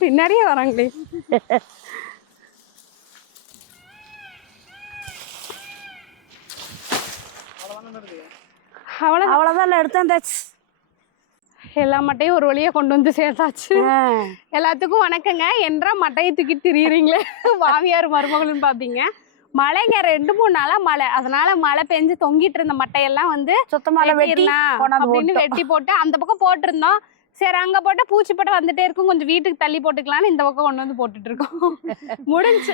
பின்னாடியே வராங்களே. அவ்வளவுதான் எடுத்தாச்சு. எல்லா மட்டையும் ஒரு வழியா கொண்டு வந்து சேர்த்தாச்சு. எல்லாத்துக்கும் வணக்கங்க. என்ற மட்டையை தூக்கிட்டு திரியுறீங்களே மாமியார் மருமகளுன்னு பாப்பீங்க. மழைங்க 2-3 நாளா மழை, அதனால மழை பெஞ்சு தொங்கிட்டு இருந்த மட்டையெல்லாம் வந்து சுத்தமா அப்படின்னு வெட்டி போட்டு அந்த பக்கம் போட்டிருந்தோம். சரி அங்க போட்டு பூச்சி போட்டு வந்துட்டே இருக்கும், கொஞ்சம் வீட்டுக்கு தள்ளி போட்டுக்கலான்னு இந்த பக்கம் கொண்டு வந்து போட்டுட்டு இருக்கோம். முடிஞ்சு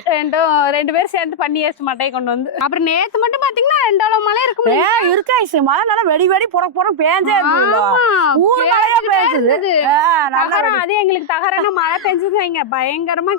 ரெண்டு பேரும் சேர்ந்து பண்ணி ஏச்சு மட்டையை கொண்டு வந்து. அப்புறம் நேத்து மட்டும் பாத்தீங்கன்னா 2 அளவு மழை இருக்கும் இருக்கா. மழை நல்லா வெடி வெடி புட பேஞ்சே அது எங்களுக்கு தகரான மழை பெஞ்சது வைங்க பயங்கரமா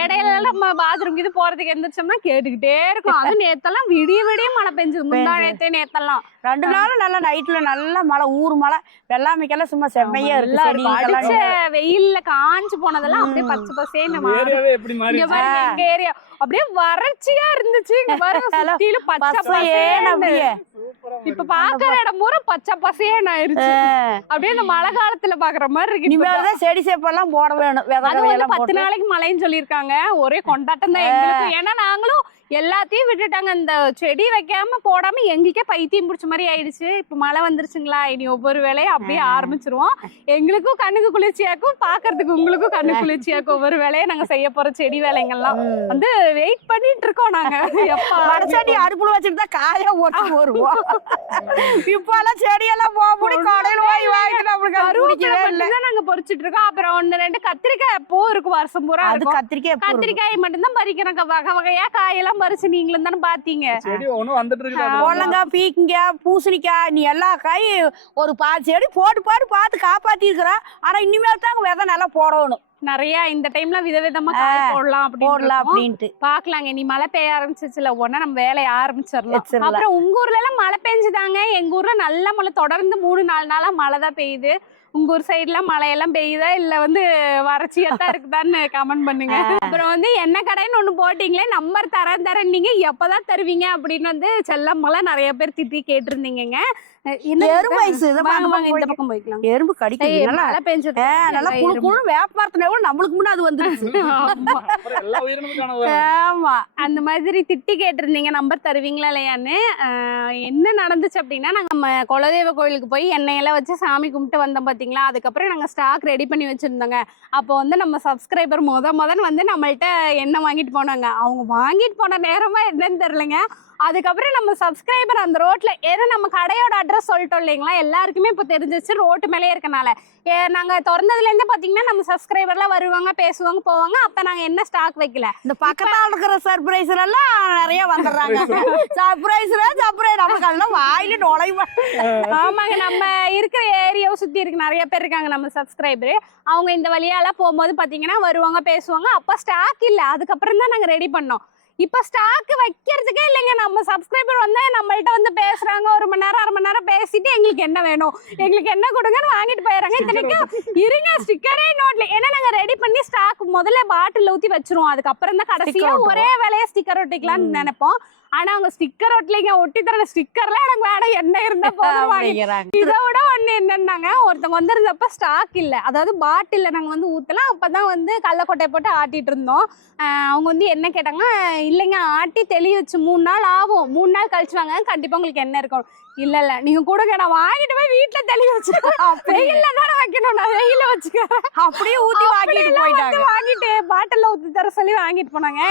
இடையில நம்ம பாத்ரூம் இது போறதுக்கு எந்திரிச்சோம்னா கேட்டுக்கிட்டே இருக்கும். அது நேத்தெல்லாம் விடிய விடிய மழை பெஞ்சது. முந்தானே நேத்தெல்லாம் 2 நாள் நல்லா நைட்ல நல்ல மழை, ஊர் மழை, வெள்ளாமைக்கெல்லாம் சும்மா செம்மையா இருக்கு. வெயில்ல காஞ்சு போனதெல்லாம் அப்படியே பச்சை பசேன்னு எங்க ஏரியா அப்படியே வறட்சியா இருந்துச்சு. இப்ப பாக்குற இடம் பூரா பச்சை பசேன்னு ஆயிருச்சு. அப்படியே இந்த மழை காலத்துல பாக்குற மாதிரி இருக்கு. செடி சேப்பெல்லாம் போட வேணும். 10 நாளைக்கு மழைன்னு சொல்லியிருக்காங்க. ஒரே கொண்டாட்டம் தான் எங்களுக்கு. ஏன்னா நாங்களும் எல்லாத்தையும் விட்டுட்டாங்க. இந்த செடி வைக்காம போடாம எங்களுக்கே பைத்தியம் பிடிச்ச மாதிரி ஆயிடுச்சு. இப்ப மழை வந்துருச்சுங்களா, இனி ஒவ்வொரு வேலையும் அப்படியே ஆரம்பிச்சிருவோம். எங்களுக்கும் கண்ணுக்கு குளிர்ச்சியாக்கும், பாக்குறதுக்கு உங்களுக்கும் கண்ணு குளிர்ச்சியாக்கும். ஒவ்வொரு வேலையை நாங்க செய்ய போற செடி வேலைங்கள்லாம் வந்து வெயிட் பண்ணிட்டு இருக்கோம். நாங்க செடி அடுப்புல வச்சுட்டு தான் காயா ஓட்டு வருவோம். இப்ப எல்லாம் செடியெல்லாம் போக முடியும். நாங்க பொறிச்சிட்டு இருக்கோம். அப்புறம் 1-2 கத்திரிக்காய் பூ இருக்கும் வருஷம் பூரா. கத்திரிக்காய் மட்டும்தான் பறிக்கிறோம். வகை வகையா காயெல்லாம் பறிச்சு நீங்களும் தானே பாத்தீங்க. பொடலங்காய், பீக்கங்காய், பூசணிக்காய், நீ எல்லா காயும் ஒரு 10 செடி போட்டு பார்த்து காப்பாத்தி இருக்கிறோம். ஆனா இனிமேல் தான் விதை நல்லா போடணும். நிறைய இந்த டைம்ல விதவிதமா காய் போடலாம் அப்படின்ட்டு பாக்கலாங்க. நீ மழை பெய்ய ஆரம்பிச்சிச்சுல, உடனே நம்ம வேலையை ஆரம்பிச்சிடலாம். அப்புறம் உங்க ஊர்ல எல்லாம் மழை பெஞ்சுதாங்க. எங்க ஊர்ல நல்ல மழை, தொடர்ந்து 3-4 நாளா மழை தான் பெய்யுது. உங்க ஊர் சைட்ல மழையெல்லாம் பெய்யுதா இல்ல வந்து வறட்சியாத்தான் இருக்குதான்னு கமெண்ட் பண்ணுங்க. அப்புறம் வந்து என்ன கடைன்னு ஒண்ணு போட்டீங்களே, நம்பர் தரேன் நீங்க எப்பதான் தருவீங்க அப்படின்னு வந்து செல்லம்மெல்லாம் நிறைய பேர் திட்டி கேட்டிருந்தீங்க. இந்த பக்கம் போய்க்கலாம். எறும்பு கடிக்கும். நம்மளுக்கு முன்னாடி அது வந்துருச்சு. அந்த மாதிரி திட்டி கேட்டிருந்தீங்க நம்பர் தருவீங்களா இல்லையான்னு. என்ன நடந்துச்சு அப்படின்னா, நாங்க குலதெய்வ கோயிலுக்கு போய் எண்ணெயெல்லாம் வச்சு சாமி கும்பிட்டு வந்தோம் பாத்தீங்களா. அதுக்கப்புறம் நாங்க ஸ்டாக் ரெடி பண்ணி வச்சிருந்தோங்க. அப்போ வந்து நம்ம சப்ஸ்கிரைபர் முதன் வந்து நம்மள்ட்ட எண்ணெய் வாங்கிட்டு போனாங்க. அவங்க வாங்கிட்டு போன நேரமா என்னன்னு தெரியலங்க. அதுக்கப்புறம் நம்ம சப்ஸ்கிரைபர் அந்த ரோட்ல, ஏன்னா நம்ம கடையோட அட்ரஸ் சொல்லிட்டோம் இல்லைங்களா, எல்லாருக்குமே இப்போ தெரிஞ்சிச்சு ரோட்டு மேலே இருக்கனால. நாங்க திறந்ததுல இருந்தே பாத்தீங்கன்னா நம்ம சப்ஸ்கிரைபர்லாம் வருவாங்க, பேசுவாங்க, போவாங்க. அப்ப நாங்க என்ன ஸ்டாக் வைக்கல. இந்த பக்கத்தால இருக்கிற சர்ப்ரைசர் எல்லாம் நிறைய வந்துடுறாங்க. வாயில நுழைவா. ஆமாங்க, நம்ம இருக்கிற ஏரியாவை சுத்தி இருக்கு நிறைய பேர் இருக்காங்க நம்ம சப்ஸ்கிரைபர். அவங்க இந்த வழியால போகும்போது பாத்தீங்கன்னா வருவாங்க, பேசுவாங்க. அப்ப ஸ்டாக் இல்ல, அதுக்கப்புறம் தான் நாங்க ரெடி பண்ணோம். இப்ப ஸ்டாக் வைக்கிறதுக்கே இல்லைங்க. நம்ம சப்ஸ்கிரைபர் வந்து நம்மள்ட்ட வந்து பேசுறாங்க, 1 மணி நேரம் 1/2 மணி நேரம் பேசிட்டு எங்களுக்கு என்ன வேணும், எங்களுக்கு என்ன கொடுங்கன்னு வாங்கிட்டு போயிடுறாங்க. இத்தனைக்கும் இருங்க ஸ்டிக்கரே நோட்ல, ஏன்னா நாங்க ரெடி பண்ணி ஸ்டாக் முதல்ல பாட்டில் ஊத்தி வச்சிருவோம். அதுக்கப்புறம் தான் கடைசியா ஒரே வேலையா ஸ்டிக்கர் ஒட்டிக்கலாம்னு நினைப்போம். ஆனா அவங்க ஸ்டிக்கர் ஒட்டலைங்க, ஒட்டி தர ஸ்டிக்கர்லாம் எனக்கு வேணும், என்ன இருந்தா போதும் வாங்கிக்கிறாங்க. இதை விட ஒண்ணு என்னன்னாங்க, ஒருத்தவங்க வந்திருந்தப்ப ஸ்டாக் இல்ல, அதாவது பாட்டில்ல நாங்க வந்து ஊத்தலாம். அப்பதான் வந்து கடலக்கொட்டையை போட்டு ஆட்டிட்டு இருந்தோம். அவங்க வந்து என்ன கேட்டாங்க, இல்லைங்க ஆட்டி தெளிய வச்சு 3 நாள் ஆகும், 3 நாள் கழிச்சு வாங்க, கண்டிப்பா உங்களுக்கு என்ன இருக்கும். இல்ல நீங்க கொடுங்க, நான் வாங்கிட்டு போய் வீட்டுல தெளிய வச்சுக்கிறேன். வெயில்ல தானே வைக்கணும், நான் வெயில வச்சுக்கிறேன். அப்படியே ஊத்தி வாங்கிட்டு பாட்டில்ல ஊத்தி தர சொல்லி வாங்கிட்டு போனாங்க.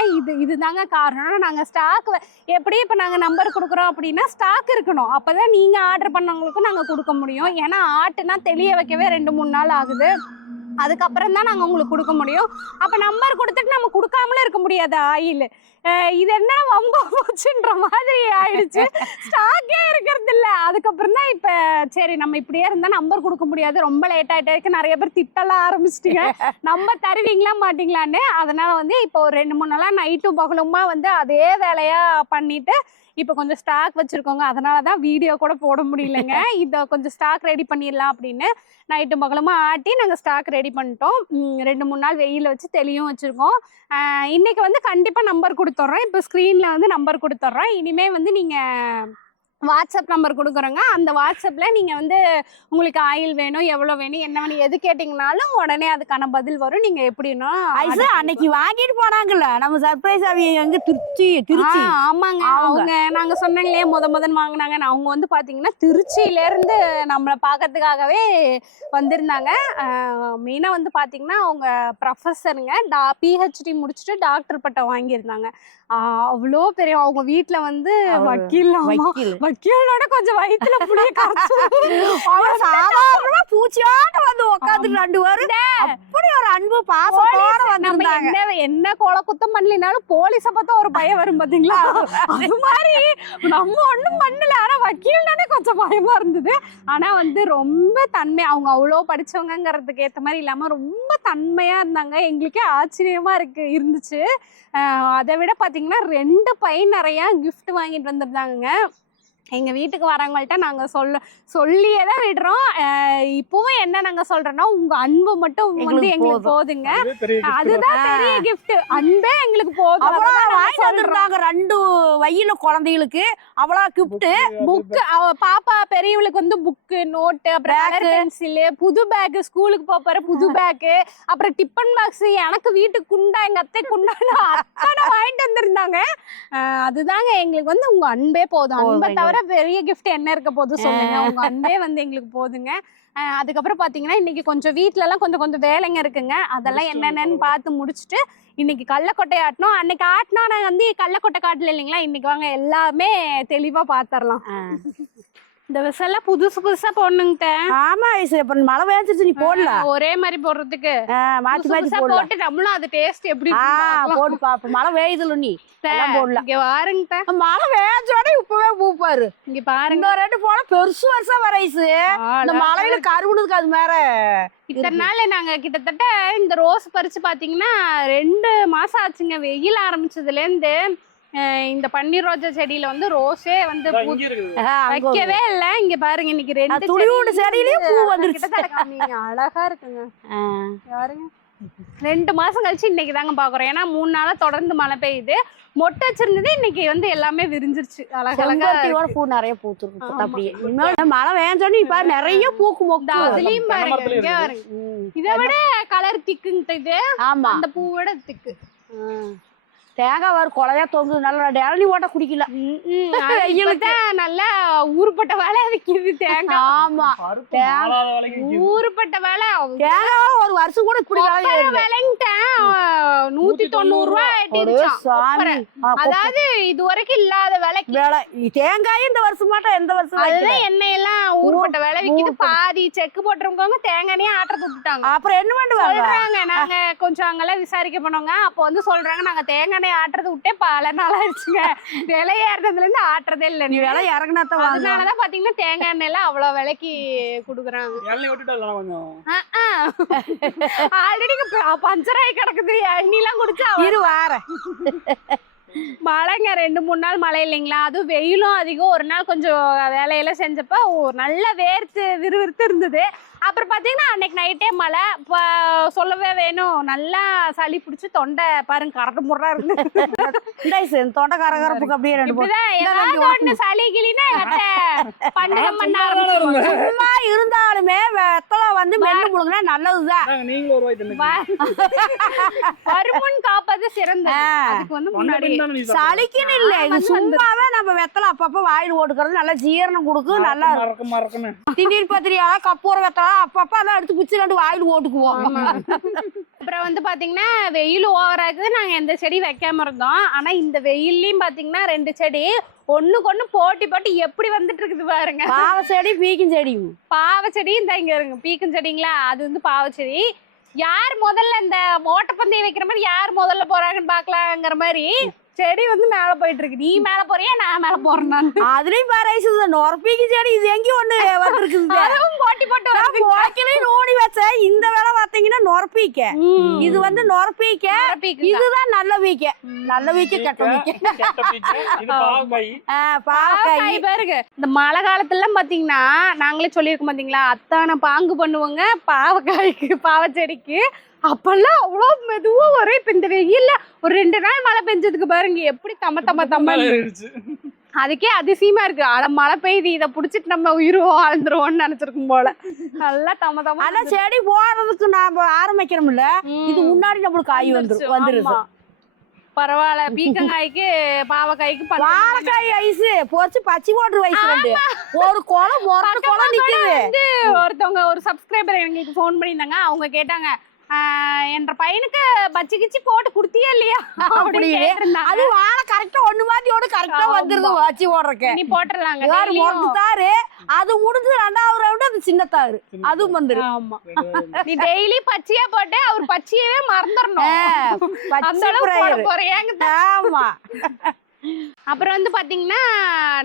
இதுதாங்க காரணம். நாங்க ஸ்டாக் எப்படி இப்ப நாங்க நம்பர் கொடுக்குறோம் அப்படின்னா ஸ்டாக் இருக்கணும். அப்பதான் நீங்க ஆர்டர் பண்ணவங்களுக்கும் நாங்க கொடுக்க முடியும். ஏன்னா ஆட்டுனா தெளிய வைக்கவே 2-3 நாள் ஆகுது. அதுக்கப்புறம் தான் நாங்க உங்களுக்கு கொடுக்க முடியும். அப்ப நம்பர் கொடுத்துட்டு நம்ம கொடுக்காமலும் இருக்க முடியாது. ஆயில் இது என்ன வம்பா போச்சுன்ற மாதிரி ஆயிடுச்சு. ஸ்டாக்கே இருக்கிறது இல்ல. அதுக்கப்புறம் தான் இப்ப சரி நம்ம இப்படியே இருந்தா நம்பர் கொடுக்க முடியாது, ரொம்ப லேட் ஆயிட்டே இருக்கு, நிறைய பேர் திட்டலாம் ஆரம்பிச்சிட்டீங்க, நம்பர் தருவீங்களா மாட்டீங்களான்னு. அதனால வந்து இப்போ ஒரு 2-3 நாளா நைட்டும் பகலுமா வந்து அதே வேலையா பண்ணிட்டு இப்போ கொஞ்சம் ஸ்டாக் வச்சிருக்கோங்க. அதனாலதான் வீடியோ கூட போட முடியலங்க. இதை கொஞ்சம் ஸ்டாக் ரெடி பண்ணிடலாம் அப்படின்னு நைட்டு பகலமா ஆட்டி நாங்க ஸ்டாக் ரெடி பண்ணிட்டோம். 2-3 நாள் வெயில வச்சு தெளியும் வச்சிருக்கோம். இன்னைக்கு வந்து கண்டிப்பா நம்பர் கொடுத்துட்றோம். இப்போ ஸ்கிரீன்ல வந்து நம்பர் கொடுத்துட்றோம். இனிமே வந்து நீங்க வாட்ஸ்அப் நம்பர் கொடுக்குறோங்க. அந்த வாட்ஸ்அப்ல நீங்க வந்து உங்களுக்கு ஆயில் வேணும், எவ்வளவு வேணும், என்ன வேணும், எது கேட்டீங்கனாலும் உடனே அதுக்கான பதில் வரும். நீங்க எப்படின்னா ஐசு அன்னைக்கு வாங்கிட்டு போனாங்கல்ல நம்ம சர்ப்ரைஸ் எங்க திருச்சி ஆமாங்க. அவங்க நாங்க சொன்னாங்க இல்லையா முதன் வாங்கினாங்க. அவங்க வந்து பாத்தீங்கன்னா திருச்சியில இருந்து நம்மளை பார்க்கறதுக்காகவே வந்திருந்தாங்க. மெயினா வந்து பாத்தீங்கன்னா அவங்க ப்ரொஃபஸருங்க. PhD முடிச்சுட்டு டாக்டர் பட்டம் வாங்கியிருந்தாங்க. அவ்வளோ பெரிய அவங்க வீட்டுல வந்து வக்கீலோட கொஞ்சம் வயிற்றுல புளிய கரைச்சு சாதாரணமா பூச்சியோட வந்து உட்காந்து 2 பேரும் அப்படி ஒரு அன்பு பாசத்தோட வந்திருந்தாங்க. என்ன கொலை குத்தம் பண்ணலினாலும் போலீஸ பார்த்தா ஒரு பயம் வரும் பாத்தீங்களா? அது மாதிரி நம்ம ஒண்ணும் பண்ணல. ஆனா வக்கீல்னாலே கொஞ்சம் பயமா இருந்தது. ஆனா வந்து ரொம்ப தன்மை, அவங்க அவ்வளோ படிச்சவங்கிறதுக்கு ஏத்த மாதிரி இல்லாம ரொம்ப தன்மையா இருந்தாங்க. எங்களுக்கே ஆச்சரியமா இருந்துச்சு. அதை விட பாத்தீங்கன்னா 2 பையன் நிறைய கிஃப்ட் வாங்கிட்டு வந்திருந்தாங்க. எங்க வீட்டுக்கு வரவங்கள்ட்ட நாங்க சொல்லியே தான் விடுறோம். இப்பவும் என்ன நாங்க சொல்றோம்னா உங்க அன்பு மட்டும் வந்து எங்களுக்கு போதுங்க. அதுதான் பெரிய கிஃப்ட். அன்பே எங்களுக்கு போதும். வாங்கிட்டு வந்திருந்தாங்க 2 வயல குழந்தைகளுக்கு அவ்வளோ கிஃப்ட். புக் பாப்பா பெரியவளுக்கு வந்து புக்கு, நோட்டு, அப்புறம் கலர் பென்சில், புது பேக், ஸ்கூலுக்கு போற புது பேக், அப்புறம் டிஃபன் பாக்ஸ், எனக்கு வீட்டுக்கு குண்டா, எங்க அத்தை குண்டான்னு அத்தனை வாங்கிட்டு வந்திருந்தாங்க. அதுதாங்க எங்களுக்கு வந்து உங்க அன்பே போதும். அன்பை தவிர பெரிய கிஃப்ட் என்ன இருக்க போது சொல்லுங்க. உங்க அன்பே வந்து எங்களுக்கு போதுங்க. அதுக்கப்புறம் பாத்தீங்கன்னா இன்னைக்கு கொஞ்சம் வீட்டுல எல்லாம் கொஞ்சம் வேலைங்க இருக்குங்க. அதெல்லாம் என்னென்னு பார்த்து முடிச்சுட்டு இன்னைக்கு கள்ளக்கொட்டை ஆட்டணும். அன்னைக்கு ஆட்டினா நாங்க வந்து கள்ளக்கொட்டை காட்டல இல்லைங்களா? இன்னைக்கு வாங்க எல்லாமே தெளிவா பாத்திரலாம். இந்த விசெல்லாம் புதுசா போடணுங்க. ஆமா இப்ப மழை வேஞ்சிருச்சு, நீ போடல ஒரே மாதிரி போடுறதுக்கு மாத்தி போட்டு நம்மளும் அது டேஸ்ட் எப்படி போட்டு பாப்போம். மழை வேயுதுல நீ போடல. இங்க பாருங்க, மழை வேஞ்சோட இப்பவே பூப்பாரு. இங்க பாருங்க, 2 போன பெருசு வருஷா வரைசு இந்த மழையில கருவுனதுக்கு அது மேல. இத்தனை நாள் நாங்க கிட்டத்தட்ட இந்த ரோஸ் பறிச்சு பாத்தீங்கன்னா 2 மாசம் ஆச்சுங்க. வெயில் ஆரம்பிச்சதுல இருந்து இந்த பன்னீர் ரோஜா செடியில வந்து ரோஸே வந்து வைக்கவே இல்ல. இங்க பாருங்க இன்னைக்கு 2 துளியோட செடியிலயும் பூ வந்துருச்சு. அழகா இருக்குங்க பாருங்க. 2 மாசம் கழிச்சு இன்னைக்கு தாங்க பாக்குறோம். ஏன்னா 3 நாளா தொடர்ந்து மழை பெய்யுது. மொட்டை வச்சிருந்தது இன்னைக்கு வந்து எல்லாமே விரிஞ்சிருச்சு. அழகா பூ நிறைய பூத்துருக்கு. அப்படியே மழை வேஞ்சோன்னு இப்ப நிறைய பூக்கு மொக்கு. அதுலயும் பாருங்க, இதை விட கலர் திக்குங்க இது. ஆமா, அந்த பூவோட திக்கு. தேங்காய் வர கொலையா தொங்குது. நல்லா இளநீ ஓட்ட குடிக்கல. நல்லா ஊருப்பட்ட வேலை விற்கிது தேங்காய். ஆமா, ஊருப்பட்ட வேலை. தேங்காய் ஒரு வருஷம் கூட இப்படி விலைங்கிட்டேன் 190 ரூபாய். அதாவது இது வரைக்கும் இல்லாத விலைக்கு தேங்காய் இந்த வருஷம் மாட்டோம். எந்த வருஷம் அதுதான் எண்ணெய் எல்லாம் ஊருப்பட்ட வேலை விற்கிது. பாதி செக்கு போட்டுருக்கவங்க தேங்காயே ஆட்டத்தை விட்டுட்டாங்க. அப்புறம் என்ன பண்ணுவாங்க? நாங்க கொஞ்சம் அங்கெல்லாம் விசாரிக்க போனோங்க. அப்போ வந்து சொல்றாங்க நாங்க தேங்காய் ஆட்டுறது விட்டே பல நாள் ஆயிடுச்சுங்க. விலை ஏறதுல இருந்து ஆட்டுறதே இல்லை. நீ விலை இறங்கினாதான். அதனாலதான் பாத்தீங்கன்னா தேங்காய் எண்ணெய் எல்லாம் அவ்வளவு விலைக்கு குடுக்குறாங்க. ஆல்ரெடி பஞ்சராயி கிடக்குது. எண்ணெய்லாம் குடிச்சா வார மழைங்க 2-3 நாள் மழை இல்லைங்களா? அதுவும் வெயிலும் அதிகம். ஒரு நாள் கொஞ்சம் வேலையெல்லாம் செஞ்சப்ப நல்லா வேர்த்து விறுவிறுத்து இருந்தது. அப்புறம் பாத்தீங்கன்னா அன்னைக்கு நைட்டே மழை. சொல்லவே வேணும், நல்லா சளி பிடிச்சி தொண்டை பாருங்க கரட்டு முறா இருக்கு. தொண்டை கரகரப்புக்கு அப்படியே சளி கிளினா பண்டகம் பண்ண சும்மா இருந்தாலுமே வெத்தலை வந்து மென்னு முழுங்கினா நல்லதுதான். வருமுன் காப்பது சிறந்தது. அதுக்கு வந்து முன்னாடி சளிக்குன்னு இல்ல, இது சும்மாவே நம்ம வெத்தலை அப்பப்ப வாயில் ஓட்டுக்கிறது நல்லா ஜீரணம் கொடுக்கும். நல்லா இருக்கும். திடீர் பத்திரியா கப்பூர வெத்தலை அப்பப்ப அதான் எடுத்து பிச்சு 2 வாயில் ஓட்டுக்குவோம். அப்புறம் வந்து பாத்தீங்கன்னா வெயில் ஓவரா இருக்குது. நாங்க எந்த செடி வைக்காம இருந்தோம். ஆனா இந்த வெயில்லயும் பாத்தீங்கன்னா 2 செடி ஒண்ணுக்கு ஒண்ணு போட்டி போட்டு எப்படி வந்துட்டு இருக்குது பாருங்க. பாவச்செடி பீக்கும் செடி. பாவச்செடி இந்த இங்க இருங்க பீக்கும் செடிங்களா? அது வந்து பாவச்செடி. யார் முதல்ல இந்த ஓட்டப்பந்தயம் வைக்கிற மாதிரி யார் முதல்ல போறாங்கன்னு பாக்கலாங்கிற மாதிரி செடி வந்து மேல போயிட்டு இருக்கு. நீ மேல போறியா நான் மேல போறேன்? அதுலயும் பாரு நொறப்பீக்கு செடி இது எங்கேயும் ஒண்ணு வந்திருக்குது. போட்டி போட்டு நோடி வச்சேன். இந்த வேலை பாத்தீங்கன்னா நொறப்பீக்க. இது வந்து நொறப்பீக்க. இதுதான் நல்ல வீக்க. நல்ல வீக்க கெட்ட வீக்க. பாவக்காய் பாருங்க. இந்த மழை காலத்துல பாத்தீங்கன்னா நாங்களே சொல்லியிருக்கோம் பாத்தீங்களா, அத்தான பாங்கு பண்ணுவோங்க பாவக்காய்க்கு பாவச்செடிக்கு. அப்பெல்லாம் அவ்வளோ மெதுவா வரும். இப்ப இந்த வெயில்ல ஒரு 2 நாள் மழை பெஞ்சதுக்கு பாருங்க எப்படி தம்ம அதுக்கே அதிசயமா இருக்கு. அட மழை பெய்யுது, இதை புடிச்சிட்டு நம்ம உயிரும் வாழ்ந்துருவோம்னு நினைச்சிருக்கும் போல. நல்லா தம ஆனா செடி போடுறதுக்கு நாம ஆரம்பிக்கிறோம்ல, இது முன்னாடி நம்மளுக்கு காய் வந்துருது. பரவாயில்ல. பீக்கங்காய்க்கு பாவக்காய்க்கு வாழைக்காய் ஐஸ் பொறிச்சு பச்சை போட்டு வயசு ஒரு குளம் மொரட்டு குளம் நிக்குது. ஒருத்தவங்க ஒரு சப்ஸ்கிரைபர் எங்களுக்கு ஃபோன் பண்ணியிருந்தாங்க. அவங்க கேட்டாங்க, என்ற பையனுக்கு பச்சி கிச்சி போட்டு குடுத்தியா இல்லையா அப்படின்னு. அது வாழை கரெக்டா ஒண்ணு மாத்தி ஒண்ணு கரெக்டா வந்துருது வச்சு போடுறக்கு. நீ போட்டுடலாங்க. தாரு அது முடிஞ்சு 2வது ரவுண்ட் அது சின்ன தாரு அதுவும் வந்துரு. ஆமா, நீ டெய்லி பச்சையா போட்டு அவர் பச்சையவே மறந்துடணும். ஆமா. அப்புறம் வந்து பாத்தீங்கன்னா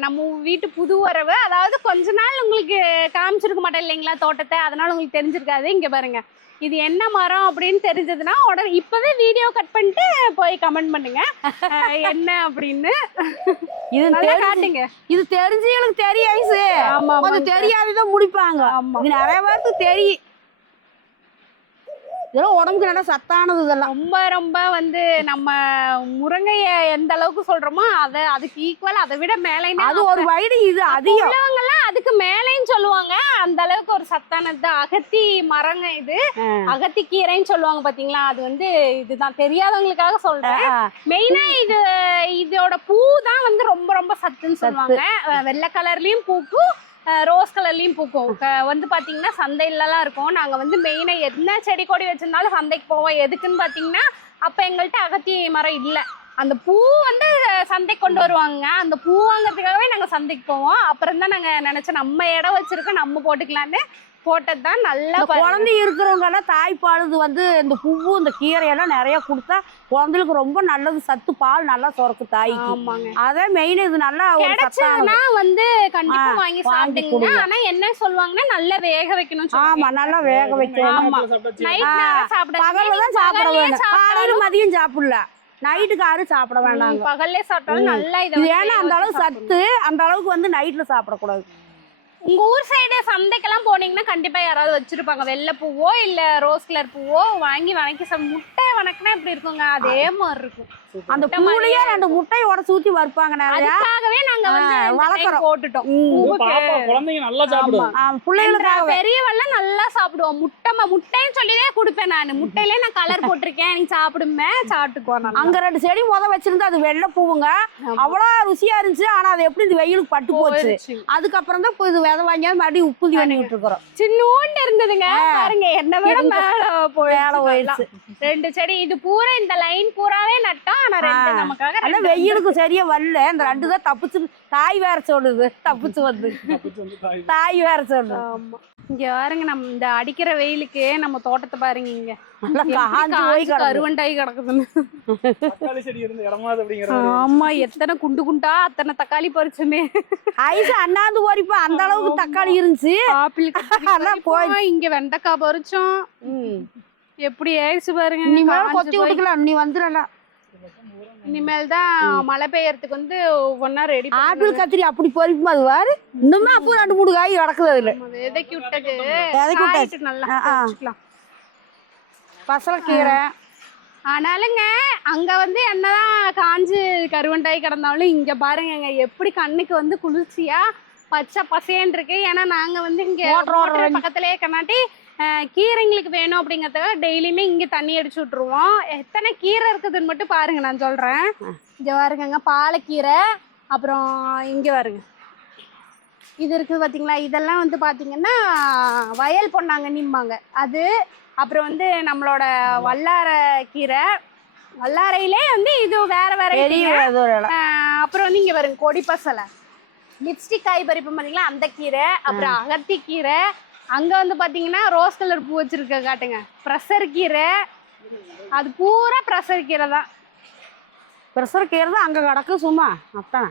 நம்ம வீட்டு புது வரவு, அதாவது கொஞ்ச நாள் உங்களுக்கு காமிச்சிருக்க மாட்டேன் இல்லைங்களா தோட்டத்தை, அதனால உங்களுக்கு தெரிஞ்சிருக்காது. இங்க பாருங்க, இது என்ன மரம் அப்படின்னு தெரிஞ்சதுன்னா உடனே இப்பவே வீடியோ கட் பண்ணிட்டு போய் கமெண்ட் பண்ணுங்க என்ன அப்படின்னு. இது காட்டுங்க. இது தெரிஞ்சவங்களுக்கு தெரியும், கொஞ்சம் தெரியாததான் முடிப்பாங்க. நிறைய பேருக்கு தெரியும். இதெல்லாம் உடம்புக்கு நல்லா சத்தானது. இதெல்லாம் ரொம்ப ரொம்ப வந்து நம்ம முருங்கைய எந்த அளவுக்கு சொல்றோமோ அதுக்கு ஈக்குவல், அதை விட மேலே அது ஒரு வயது. இது அதிகம் அதுக்கு மேலேன்னு சொல்லுவாங்க. அந்த அளவுக்கு ஒரு சத்தானது அகத்தி மரங்க. இது அகத்தி கீரைன்னு சொல்லுவாங்க பாத்தீங்களா. அது வந்து இதுதான் தெரியாதவங்களுக்காக சொல்றேன். மெயினா இதோட பூ தான் வந்து ரொம்ப ரொம்ப சத்துன்னு சொல்லுவாங்க. வெள்ளை கலர்லயும் பூக்கும், ரோஸ் கலர்லயும் பூக்கும். வந்து பாத்தீங்கன்னா சந்தையிலலாம் இருக்கும். நாங்க வந்து மெயினா என்ன செடி கொடி வச்சிருந்தாலும் சந்தைக்கு போவோம். எதுக்குன்னு பாத்தீங்கன்னா அப்ப எங்கள்கிட்ட அகத்தி மரம் இல்ல. அந்த பூ வந்து சந்தைக்கு கொண்டு வருவாங்க. அந்த பூ வாங்கிறதுக்காகவே நாங்க சந்தைக்கு போவோம். அப்புறம் தான் நாங்க நினைச்சோம் நம்ம இடம் வச்சிருக்கோம், நம்ம போட்டுக்கலான்னு போட்டதுதான். நல்லா குழந்தை இருக்கிறவங்க எல்லாம் தாய்ப்பால் வந்து இந்த பூவு இந்த கீரையெல்லாம் நிறைய கொடுத்தா குழந்தைகளுக்கு ரொம்ப நல்லது. சத்து பால் நல்லா சுரக்கு தாய்க்கு. அதே மெயின். இது நல்லா கிடைச்சதுன்னா வந்து கண்டிப்பா வாங்கி சாப்பிடுங்க. ஆனா என்ன சொல்லுவாங்கன்னா நல்லா வேக வைக்கணும். ஆமா, நல்லா வேக வைக்கணும். பகல்தான் சாப்பிட வேணும். காலையில மதியம் சாப்பிடலாம், நைட்டுக்கு யாரும் சாப்பிட வேண்டாம். பகல்லே சாப்பிட்டாலும் நல்லா. இது ஏன்னா அந்த அளவுக்கு சத்து, அந்த அளவுக்கு வந்து நைட்ல சாப்பிடக்கூடாது. உங்க ஊர் சைடு சந்தைக்கெல்லாம் போனீங்கன்னா கண்டிப்பா யாராவது வச்சிருப்பாங்க. வெள்ளை பூவோ இல்ல ரோஸ் கலர் பூவோ வாங்கி வணக்கி முட்டை வணக்கினா எப்படி இருக்குங்க அதே மாதிரி இருக்கும். அந்த பூலையே 2 முட்டையை உடச்சு ஊத்தி வறுப்பாங்க. அதுக்காகவே நாங்க வந்து வளர்க்குறோம், போட்டுட்டோம். குழந்தைங்க நல்லா சாப்பிடுவோம். பிள்ளைகளுக்காக பெரியவெல்லாம் நல்லா சாப்பிடுவோம். முட்டைன்னு சொல்லியே கொடுப்பேன் நான். முட்டையில நான் கலர் போட்டிருக்கேன், நீங்க சாப்பிடுமே சாப்பிட்டுக்குவோம். அங்க 2 செடி வச்சிருந்தா அது வெள்ளை பூவுங்க. அவ்வளவு ருசியா இருந்துச்சு. ஆனா அது எப்படி இந்த வெயிலுக்கு பட்டு போச்சு. அதுக்கப்புறம் தான் இது விதை வாங்கியாவது மறுபடியும் உப்புதி பண்ணி விட்டுருக்கிறோம். சின்னோண்டு இருந்ததுங்க, பாருங்க என்ன விட மேல போயிடுச்சு. 2 செடி இது பூரா இந்த லைன் பூராவே நட்டோம். ஆனா 2 நமக்காக. ஆனா வெயிலுக்கு சரியா வரல. இந்த 2 தான் தப்பிச்சு. தாய் வேற சொல்லுது, தப்பிச்சு வந்து தாய் வேற சொல்லுது. ஆமா, இங்க பாருங்க நம்ம இந்த அடிக்கிற வெயிலுக்கு நம்ம தோட்டத்தை பாருங்க. இங்க கருவண்டாயி கிடக்குதுன்னு. ஆமா, எத்தனை குண்டு குண்டா அத்தனை தக்காளி பறிச்சுமே. ஐஸ் அண்ணாந்து போறிப்பா, அந்த அளவுக்கு தக்காளி இருந்துச்சு. ஆப்பிள் இங்க வெண்டைக்காய் பறிச்சோம். எப்படி ஆயிடுச்சு பாருங்க. இனிமேல் கொத்தி விட்டுக்கலாம். நீ வந்துடலாம். இனிமேல் தான் மழை பெய்யறதுக்கு வந்து ஒவ்வொன்னா ரெடி. ஆப்பிள் கத்திரி அப்படி பொறிக்குமா அது வாரு. இன்னுமே அப்போ 2-3 காய் கிடக்குது அதுல. விதைக்கி விட்டது நல்லா வச்சுக்கலாம். பசலக்கீரை. ஆனாலுங்க அங்க வந்து என்னதான் காஞ்சு கருவண்டாய் கிடந்தாலும் இங்க பாருங்க எப்படி கண்ணுக்கு வந்து குளிர்ச்சியா பச்சை பசேன்னு இருக்கு. ஏன்னா நாங்க வந்து இங்க பக்கத்திலேயே கண்ணாட்டி கீரைங்களுக்கு வேணும் அப்படிங்கறதுக்காக டெய்லியுமே இங்க தண்ணி அடிச்சு விட்டுருவோம். எத்தனை கீரை இருக்குதுன்னு மட்டும் பாருங்க, நான் சொல்றேன். இங்க பாருங்க பாலக்கீரை, அப்புறம் இங்க பாருங்க இது இருக்குது பாத்தீங்களா. இதெல்லாம் வந்து பாத்தீங்கன்னா வயல் பொன்னாங்க நிம்பாங்க அது. அப்புறம் வந்து நம்மளோட வல்லார கீரை, வல்லாரையிலே வந்து இது வேற வேற. அப்புறம் வந்து இங்க பாருங்க கொடி பசலை, லிப்ஸ்டிக் காய் பறிப்போம் பாத்தீங்களா அந்த கீரை. அப்புறம் அகத்தி கீரை. அங்க வந்து பாத்தீங்கன்னா ரோஸ் கலர் பூ வச்சிருக்க காட்டுங்க, பிரஷர் கீரை. அது பூரா பிரஷர் கீரை தான். பிரஷர் கீரை தான் அங்க கிடக்கு சும்மா.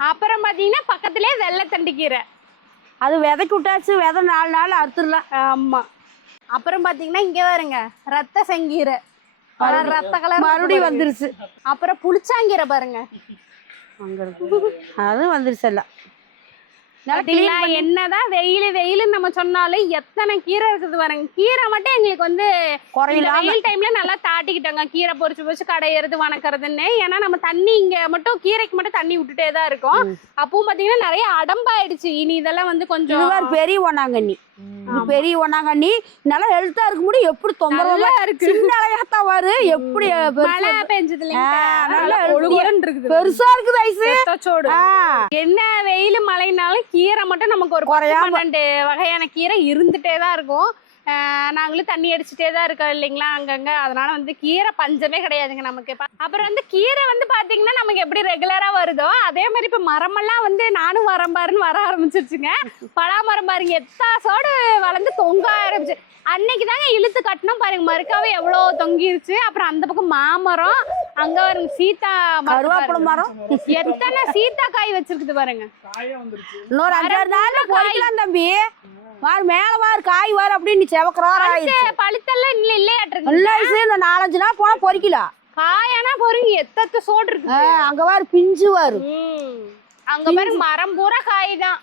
அப்புறம் பாத்தீங்கன்னா பக்கத்திலே வெள்ளைத்தண்டு கீரை. அது விதைக்கு விட்டாச்சு, விதை 4 நாள் அறுத்துடலாம். ஆமா. அப்புறம் பாத்தீங்கன்னா இங்க பாருங்க ரத்த செங்கீரை, ரத்த கலர் மறுபடியும் வந்துருச்சு. அப்புறம் புளிச்சாங்கீரை பாருங்க அங்க இருக்கு, அது வந்துருச்சு எல்லாம். பாத்தீங்களா என்னதான் வெயிலுன்னு நம்ம சொன்னாலும் எத்தனை கீரை இருக்குது பாருங்க. கீரை மட்டும் எங்களுக்கு வந்து வெயில் டைம்ல நல்லா தாட்டிக்கிட்டாங்க. கீரை பொரிச்சு கடையிறது வணக்கறதுன்னு. ஏன்னா நம்ம தண்ணி இங்க மட்டும் கீரைக்கு மட்டும் தண்ணி விட்டுட்டே தான் இருக்கும். அப்பவும் பாத்தீங்கன்னா நிறைய அடம்பாயிடுச்சு. இனி இதெல்லாம் வந்து கொஞ்சம் பெரிய ஒண்ணாங்கண்ணி, பெரிய ஒண்ணாங்கண்ணி நல்லா ஹெல்த்தா இருக்க முடியும். எப்படி தொந்தரவா இருக்கு, சின்னலையாத்தான் வரும். எப்படி மழை பெஞ்சது பெருசா இருக்குது ஐசு. என்ன வெயில் மழைனாலும் கீரை மட்டும் நமக்கு ஒரு 12 வகையான கீரை இருந்துட்டே தான் இருக்கும். நாங்களும் தண்ணி அடிச்சுட்டே தான் இருக்கோம் இல்லைங்களா அங்கங்க. அதனால வந்து கீரை பஞ்சமே கிடையாதுங்க நமக்கு. அப்புறம் வந்து கீரை வந்து பாத்தீங்கன்னா நமக்கு எப்படி ரெகுலரா வருதோ அதே மாதிரி இப்ப மரமெல்லாம் வந்து நானும் வரம்பாருன்னு வர ஆரம்பிச்சிருச்சுங்க. பலாமரம் பாருங்க எத்தாசோடு வளர்ந்து தொங்க ஆரம்பிச்சு. அன்னைக்கு தாங்க இழுத்து கட்டினோம் பாருங்க, மறுக்காவே எவ்வளவு தொங்கிருச்சு. அப்புறம் அந்த பக்கம் மாமரம், அங்க பாருங்க சீத்தா மரம், எத்தனை சீத்தா காய் வச்சிருக்குது பாருங்க. இன்னொரு 5-6 நாள்ல பறிக்கலாம் தம்பி. மேல வாரு காய் வாரு அப்படின்னு பழுத்தெல்லாம் இல்லையாட்டு இல்ல. 4-5 நாள் போனா பொறிக்கலாம். காயானா பொறுங்க எத்தத்து சோடு இருக்கு. அங்க வாரு பிஞ்சு வாரு. அங்க பாருங்க மரம் பூரா காய் தான்.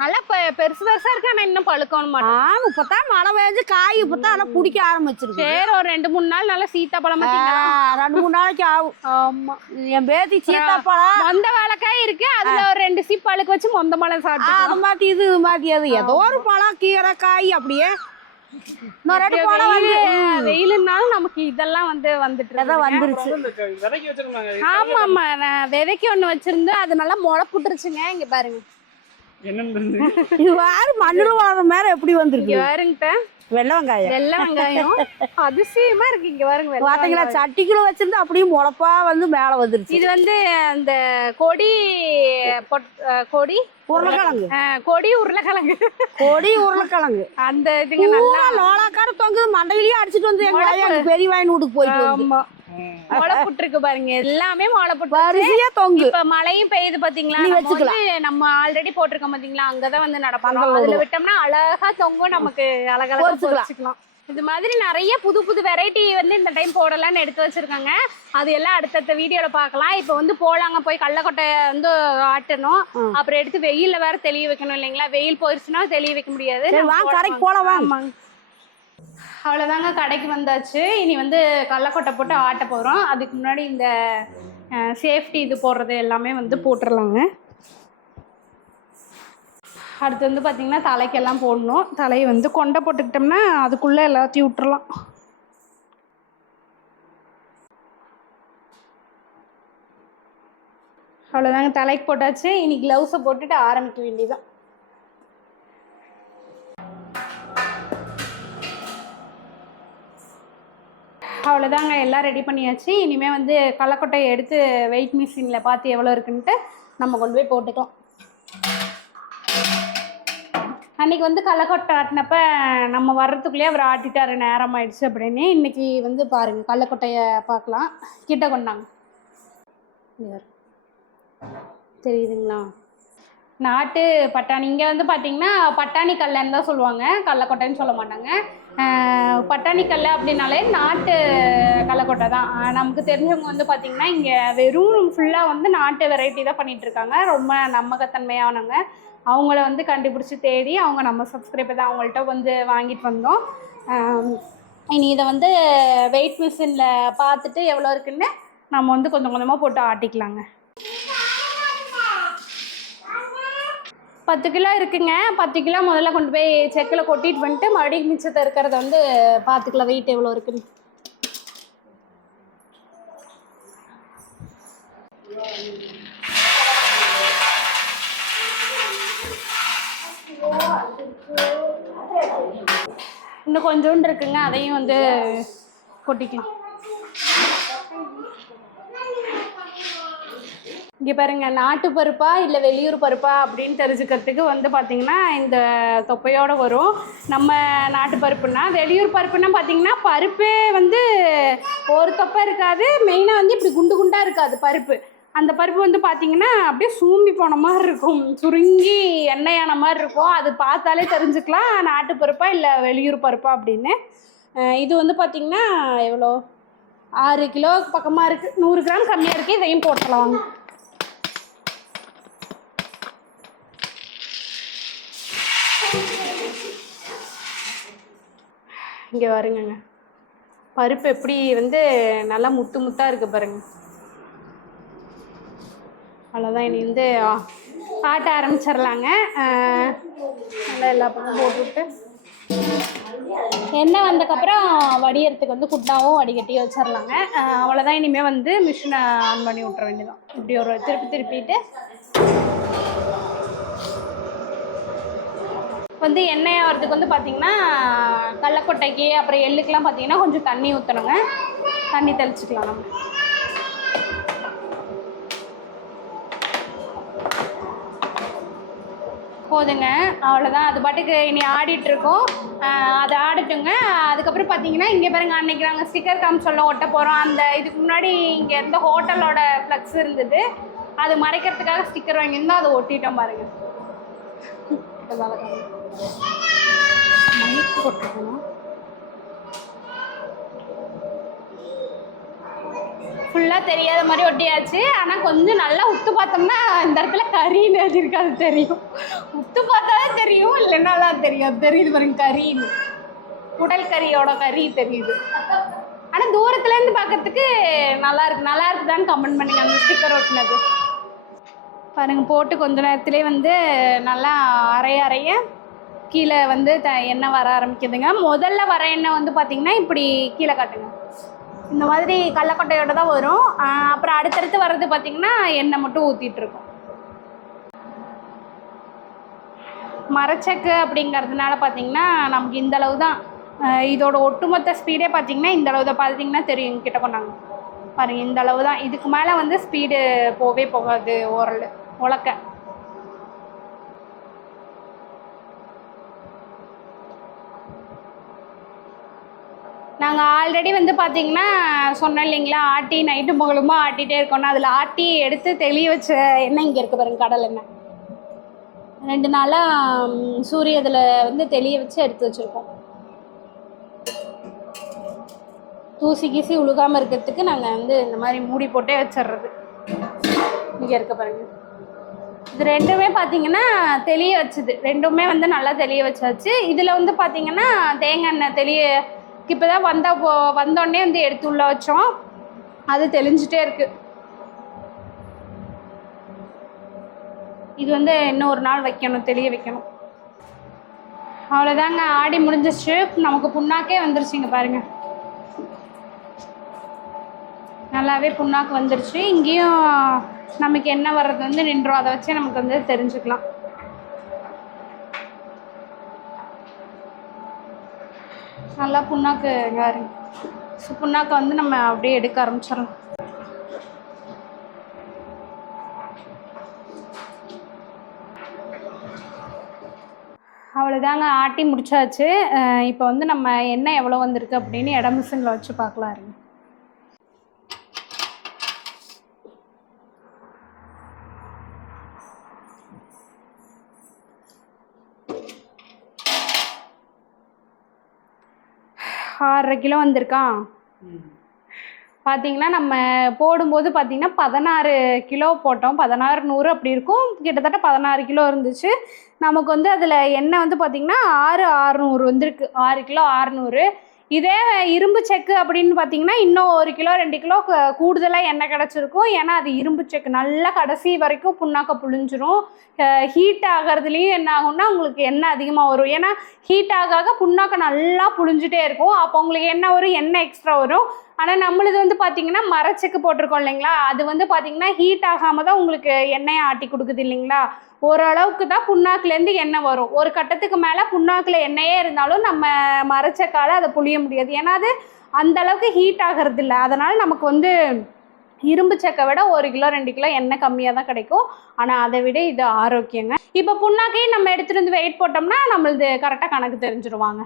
நல்லா பெருசு பெருசா இருக்கு. ஆனா இன்னும் பழுக்கணும் மாட்டோம். இப்பதான் மழை பெய்ஞ்சு காய் இப்பதான் நல்லா பிடிக்க ஆரம்பிச்சிருக்கு. சரி ஒரு 2-3 நாள் நல்லா சீத்தாப்பழம் 2-3 நாளைக்கு ஆகும். ஆமா என் பேத்தி சீத்தாப்பழம் மொந்த வாழைக்காய் இருக்கு. அதுல ஒரு 2 சீப் பழுக்க வச்சு மொந்த பழம் சாப்பிட்டு அது மாத்தி இது மாத்தி அது ஏதோ ஒரு பழம் கீரை காய் அப்படியே. வெயிலுனாலும் நமக்கு இதெல்லாம் வந்து வந்துட்டு வந்துருச்சு. ஆமா ஆமா நான் விதைக்கு ஒண்ணு வச்சிருந்தேன். அது நல்லா முளை புட்டுருச்சுங்க. இங்க பாருங்க மண்ணுல வளர்ற மேல எப்படி வந்திருக்கு பாருங்க. வெள்ளை வெங்காயம் அதிசயமா இருக்கு. இங்க பாருங்க பாத்தீங்களா, சட்டிக்குள்ள வச்சிருந்து அப்படியே முளப்பா வந்து மேல வந்துருச்சு. இது வந்து அந்த கொடி உருளைக்கிழங்கு, கொடி உருளைக்கிழங்கு அந்த இதுங்க நல்லா லோலாக்கார தொங்குது. மண்டையிலயே அடிச்சுட்டு வந்து எங்க பெரிய வாயின் வீட்டுக்கு போயிட்டு முளைப்புட்டு பாருங்க. எல்லாமே முளைப்புட்டு வரிசையா தொங்கு. இப்ப மழையும் பெய்யுது பாத்தீங்களா. நம்ம ஆல்ரெடி போட்டிருக்கோம் பாத்தீங்களா. அங்கதான் வந்து நடப்பாங்க. அதுல விட்டோம்னா அழகா தொங்கும். நமக்கு அழகழகா வச்சுக்கலாம். இது மாதிரி நிறைய புது புது வெரைட்டி வந்து இந்த டைம் போடலாம்னு எடுத்து வச்சிருக்காங்க. அது எல்லாம் அடுத்தடுத்த வீடியோல பாக்கலாம். இப்ப வந்து போலாங்க போய் கடலக்கொட்டை வந்து ஆட்டணும். அப்புறம் எடுத்து வெயில்ல வேற தெளிய வைக்கணும் இல்லைங்களா. வெயில் போயிருச்சுன்னா தெளிய வைக்க முடியாது. கடைக்கு போலாம். அவ்வளோதாங்க, கடைக்கு வந்தாச்சு. இனி வந்து கடலக்கொட்டை போட்டு ஆட்ட போகிறோம். அதுக்கு முன்னாடி இந்த சேஃப்டி இது போடுறது எல்லாமே வந்து போட்டுடலாங்க. அடுத்து வந்து பார்த்திங்கன்னா தலைக்கெல்லாம் போடணும். தலையை வந்து கொண்டை போட்டுக்கிட்டோம்னா அதுக்குள்ளே எல்லாத்தையும் விட்டுறலாம். அவ்வளோதாங்க, தலைக்கு போட்டாச்சு. இனி க்ளவுஸை போட்டுட்டு ஆரம்பிக்க வேண்டியதான். அவ்வளோதாங்க, எல்லாம் ரெடி பண்ணியாச்சு. இனிமேல் வந்து கடலக்கொட்டையை எடுத்து வெயிட் மிஷினில் பார்த்து எவ்வளோ இருக்குன்ட்டு நம்ம கொண்டு போய் போட்டுக்கலாம். அன்றைக்கி வந்து கடலக்கொட்டை ஆட்டினப்ப நம்ம வர்றதுக்குள்ளேயே அவர் ஆட்டிட்டாரு, நேரம் ஆயிடுச்சு அப்படின்னு. இன்றைக்கி வந்து பாருங்கள் கடலக்கொட்டையை பார்க்கலாம். கிட்ட கொண்டாங்க, தெரியுதுங்களா? நாட்டு பட்டாணி. இங்கே வந்து பார்த்திங்கன்னா பட்டாணி கல்லைன்னு தான் சொல்லுவாங்க, கடலக்கொட்டைன்னு சொல்ல மாட்டாங்க. பட்டாணி கடலை அப்படின்னாலே நாட்டு கடலக்கொட்டை தான். நமக்கு தெரிஞ்சவங்க வந்து பார்த்திங்கன்னா இங்கே வெறும் ஃபுல்லாக வந்து நாட்டு வெரைட்டி தான் பண்ணிகிட்ருக்காங்க. ரொம்ப நம்பகத்தன்மையானவங்க. அவங்கள வந்து கண்டுபிடிச்சி தேடி அவங்க நம்ம சப்ஸ்கிரைபர் தான், அவங்கள்ட்ட வந்து வாங்கிட்டு வந்தோம். இனி இதை வந்து வெயிட் மிஷினில் பார்த்துட்டு எவ்வளோ இருக்குன்னு நம்ம வந்து கொஞ்சம் கொஞ்சமாக போட்டு ஆட்டிக்கலாங்க. 10 கிலோ இருக்குங்க. 10 கிலோ முதல்ல கொண்டு போய் செக்கில் கொட்டிட்டு வந்துட்டு மறுபடியும் மிச்சத்தை இருக்கிறத வந்து பார்த்துக்கலாம் வெயிட் எவ்வளோ இருக்குன்னு. இன்னும் கொஞ்சோண்டு இருக்குங்க, அதையும் வந்து கொட்டிக்கலாம். இங்கே பாருங்க, நாட்டு பருப்பா இல்லை வெளியூர் பருப்பா அப்படின்னு தெரிஞ்சுக்கிறதுக்கு வந்து பார்த்திங்கன்னா இந்த தொப்பையோடு வரும். நம்ம நாட்டு பருப்புன்னா, வெளியூர் பருப்புன்னா பார்த்திங்கன்னா பருப்பே வந்து ஒரு தொப்பை இருக்காது. மெயினாக வந்து இப்படி குண்டு குண்டாக இருக்காது பருப்பு. அந்த பருப்பு வந்து பார்த்திங்கன்னா அப்படியே சூம்பி போன மாதிரி இருக்கும், சுருங்கி எண்ணெயான மாதிரி இருக்கும். அது பார்த்தாலே தெரிஞ்சுக்கலாம் நாட்டு பருப்பா இல்லை வெளியூர் பருப்பா அப்படின்னு. இது வந்து பார்த்திங்கன்னா எவ்வளோ 6 கிலோ பக்கமாக இருக்குது, 100 கிராம் கம்மியாக இருக்குது. இதையும் போட்டலாம். இங்கே வருங்கங்க, பருப்பு எப்படி வந்து நல்லா முத்து முத்தாக இருக்குது பாருங்க. அவ்வளோதான், இனி வந்து ஆட்ட ஆரம்பிச்சிடலாங்க. நல்லா எல்லா பக்கம் போட்டுவிட்டு எண்ணெய் வந்ததுக்கப்புறம் வடிகிறதுக்கு வந்து குட்டாவும் வடிகட்டி வச்சிடலாங்க. அவ்வளோதான், இனிமேல் வந்து மிஷினை ஆன் பண்ணி விட்ற வேண்டியதான். இப்படி ஒரு திருப்பிட்டு வந்து எண்ணெய் ஆகிறதுக்கு வந்து பார்த்திங்கன்னா கடலக்கொட்டைக்கு அப்புறம் எள்ளுக்கெலாம் பார்த்திங்கன்னா கொஞ்சம் தண்ணி ஊற்றணுங்க. தண்ணி தெளிச்சுக்கலாம் நம்ம. போதுங்க, அவ்வளோதான். அது பாட்டுக்கு இனி ஆடிட்டுருக்கோம். அதை ஆடட்டுங்க. அதுக்கப்புறம் பார்த்தீங்கன்னா இங்கே பாருங்க, அன்றைக்கி நாங்கள் ஸ்டிக்கர் காமிச்சோல்ல ஒட்ட போகிறோம். அந்த இதுக்கு முன்னாடி இங்கே இருந்த ஹோட்டலோட ஃப்ளக்ஸ் இருந்தது, அது மறைக்கிறதுக்காக ஸ்டிக்கர் வாங்கியிருந்தோம். அதை ஒட்டிட்டோம் பாருங்கள். போட்டுக்கணும். ஃபுல்லாக தெரியாத மாதிரி ஒட்டியாச்சு. ஆனால் கொஞ்சம் நல்லா உத்து பார்த்தோம்னா இந்த இடத்துல கறின்னு எழுதியிருக்காது தெரியும். உத்து பார்த்தாலே தெரியும், இல்லைன்னாலாம் தெரியும். தெரியுது பாருங்க, கறின்னு, உடல் கறியோட கறி தெரியுது. ஆனால் தூரத்துலேருந்து பார்க்கறதுக்கு நல்லா இருக்குதான்னு கமெண்ட் பண்ணுங்க அந்த ஸ்டிக்கர் ஒட்டினது. பாருங்க, போட்டு கொஞ்ச நேரத்துலேயே வந்து நல்லா அரைய கீழே வந்து எண்ணெய் வர ஆரம்பிக்குதுங்க. முதல்ல வர எண்ணெய் வந்து பார்த்திங்கன்னா இப்படி கீழே காட்டுங்க, இந்த மாதிரி கடலக்கொட்டையோட தான் வரும். அப்புறம் அடுத்தடுத்து வர்றது பார்த்திங்கன்னா எண்ணெய் மட்டும் ஊற்றிட்டுருக்கோம். மரச்சக்கு அப்படிங்கிறதுனால பார்த்திங்கன்னா நமக்கு இந்தளவு தான். இதோட ஒட்டுமொத்த ஸ்பீடே பார்த்திங்கன்னா இந்தளவு தான். பார்த்திங்கன்னா தெரியும், கிட்ட கொண்டாங்க பாருங்கள், இந்தளவு தான். இதுக்கு மேலே வந்து ஸ்பீடு போகாது. உலக்க நாங்கள் ஆல்ரெடி வந்து பார்த்திங்கன்னா சொன்னோம் இல்லைங்களா, ஆட்டி நைட்டு பகலுமா ஆட்டிகிட்டே இருக்கோம்னா, அதில் ஆட்டி எடுத்து தெளிய வச்ச எண்ணெய் இங்கே இருக்குது பாருங்க, கடல் எண்ணெய். 2 நாளாக சூரியத்தில் வந்து தெளிய வச்சு எடுத்து வச்சுருக்கோம். தூசி கீசி உழுகாமல் இருக்கிறதுக்கு நாங்கள் வந்து இந்த மாதிரி மூடி போட்டே வச்சிடுறது. இங்கே இருக்க பாருங்க, இது ரெண்டுமே பார்த்திங்கன்னா தெளிய வச்சுது. ரெண்டுமே வந்து நல்லா தெளிய வச்சாச்சு. இதில் வந்து பார்த்திங்கன்னா தேங்காய் எண்ணெய் இப்போ தான் வந்தோடனே வந்து எடுத்து உள்ள வச்சோம். அது தெளிஞ்சிட்டே இருக்குது. இது வந்து இன்னும் ஒரு நாள் வைக்கணும், தெளிய வைக்கணும். அவ்வளோதாங்க, ஆடி முடிஞ்சிச்சு. நமக்கு புண்ணாக்கே வந்துருச்சுங்க பாருங்க, நல்லாவே புண்ணாக்கு வந்துருச்சு. இங்கேயும் நமக்கு என்ன வர்றது வந்து நின்றோம். அதை வச்சே நமக்கு வந்து தெரிஞ்சுக்கலாம். நல்லா புண்ணாக்கு புண்ணாக்கை வந்து நம்ம அப்படியே எடுக்க ஆரம்பிச்சிடலாம். அவ்வளோதாங்க, ஆட்டி முடிச்சாச்சு. இப்போ வந்து நம்ம எண்ணெய் எவ்வளோ வந்திருக்கு அப்படின்னு இடம் மிஷினில் வச்சு பார்க்கலாம் இருங்க. ஆறரை கிலோ வந்திருக்கான். பார்த்தீங்கன்னா நம்ம போடும்போது பார்த்தீங்கன்னா 16 கிலோ போட்டோம். 1600 அப்படி இருக்கும். கிட்டத்தட்ட 16 கிலோ இருந்துச்சு. நமக்கு வந்து அதில் எண்ணெய் வந்து பார்த்திங்கன்னா 600 வந்திருக்கு. 6 கிலோ 600. இதே இரும்பு செக்கு அப்படின்னு பார்த்தீங்கன்னா இன்னும் 1 கிலோ 2 கிலோ கூடுதலாக எண்ணெய் கிடச்சிருக்கும். ஏன்னா அது இரும்பு செக்கு, நல்லா கடைசி வரைக்கும் புண்ணாக்க புழிஞ்சிரும். ஹீட் ஆகிறதுலையும் என்ன ஆகும்னா உங்களுக்கு எண்ணெய் அதிகமாக வரும். ஏன்னா ஹீட் ஆக புண்ணாக்க நல்லா புழிஞ்சிட்டே இருக்கும். அப்போ உங்களுக்கு என்ன வரும், எண்ணெய் எக்ஸ்ட்ரா வரும். ஆனால் நம்மளுது வந்து பார்த்திங்கன்னா மரச்செக்கு போட்டிருக்கோம் இல்லைங்களா, அது வந்து பார்த்திங்கன்னா ஹீட் ஆகாமல் தான் உங்களுக்கு எண்ணெயை ஆட்டி கொடுக்குது இல்லைங்களா. ஓரளவுக்கு தான் புண்ணாக்குலேருந்து எண்ணெய் வரும். ஒரு கட்டத்துக்கு மேலே புண்ணாக்கில் எண்ணெயே இருந்தாலும் நம்ம மரச்சக்கால் அதை புளிய முடியாது. ஏன்னா அது அந்தளவுக்கு ஹீட் ஆகிறது இல்லை. அதனால் நமக்கு வந்து இரும்பு சக்கை விட 1 கிலோ 2 கிலோ எண்ணெய் கம்மியாக தான் கிடைக்கும். ஆனால் அதை விட இது ஆரோக்கியங்க. இப்போ புண்ணாக்கையும் நம்ம எடுத்துகிட்டு வந்து வெயிட் போட்டோம்னா நம்மளது கரெக்டாக கணக்கு தெரிஞ்சிருவாங்க.